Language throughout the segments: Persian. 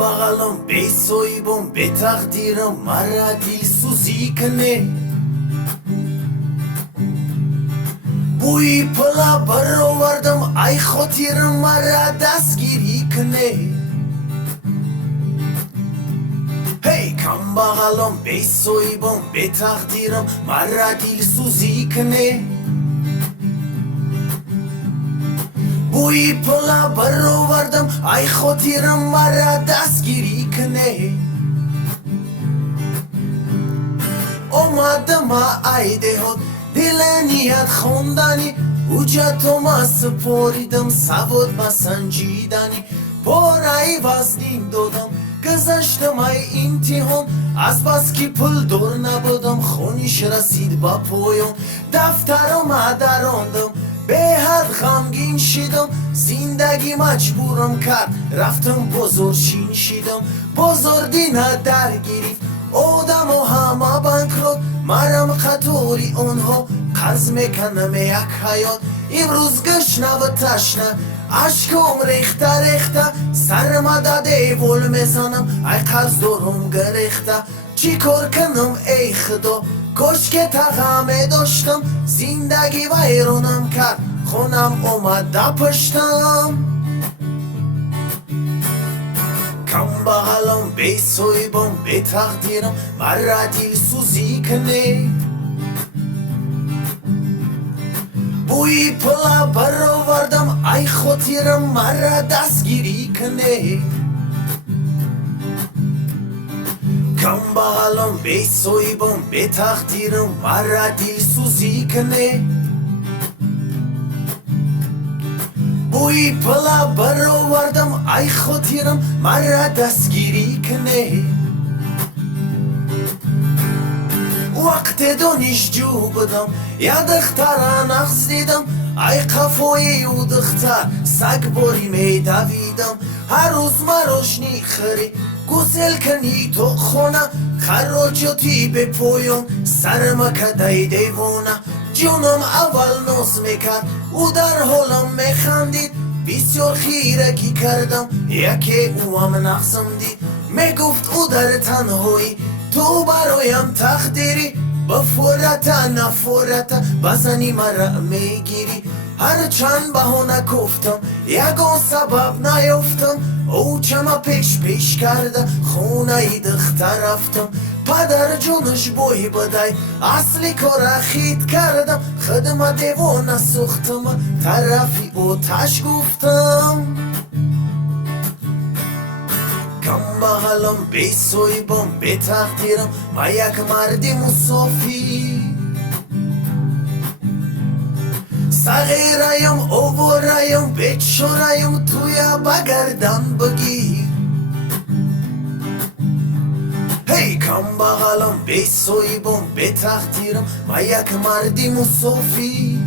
بغلم به صویبم به تقدیرم مرا دل سوزی کنه بوی پلا برآوردم ای خاطرم مرا دستگیری کنه هی کم بغلم به صویبم به تقدیرم مرا دل سوزی کنه بوی پلا برآوردم ای خاطرم مرا دستگیری کنه اومدم ای دهات دل نیت خوندنی حجتم سپاریدم سواد سنجیدنی پاره وزنی دادم گذشتم ای امتحان از بس که پول دور نبودم خونیش رسید با پایان دفترم دراندم به حد غمگین شدم زندگی مجبورم کرد رفتم بزرگچین شدم بزرگی درگیری آدم و همه بانکرات مرم خطوری آنها قرض میکنم یک حیات امروز گشنه و تشنه عشقم ریخته سرم داده ول میزنم ای قرض دارم گریخته چی کار کنم ای خدا کاش که تقامه داشتم زندگی ویرانم کرد خونم اومد پشتم کم بغلم به صویبم به تقدیرم مرا دل سوزی کنه بوی پلا برآوردم ای خاطرم مرا دستگیری کنه کم بغلم به صویبم به تقدیرم مرا دل سوزی کنه بوی پلا برآوردم ای خاطرم مرا دستگیری کنه وقت دانشجو بودم یا دختر نقص دیدم ای قفای او دختر سگ باری می دویدم هر روز مروشنی خری گسل کنی تو خونه خراجاتی به پایان سرم کدای دیوانه جونم اول ناز میکرد او در حالم میخندید بسیار خیرگی کردم یکی او هم نقصم دید میگفت او در تنهایی تو برایم تقدیری بفورت نفورت بزنی مرا میگیری هر چند بهانه گفتم یگان سبب نیافتم او چما پیش کرده خونه ای دختر رفتم پدر جونش بوی بدای اصلی کار خید کردم خدمت دیوانه سوختم طرفی او تش گفتم کم بغلم به صویبم به تقدیرم ما یک مردی مسافی صغیریم اووریم بچوریم توی بگردن بگیر هی کم بغلم به صویبم به تقدیرم ما یک مردی مسافی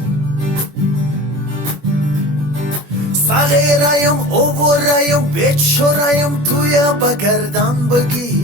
صغیریم اووریم بچوریم توی بگردن بگیر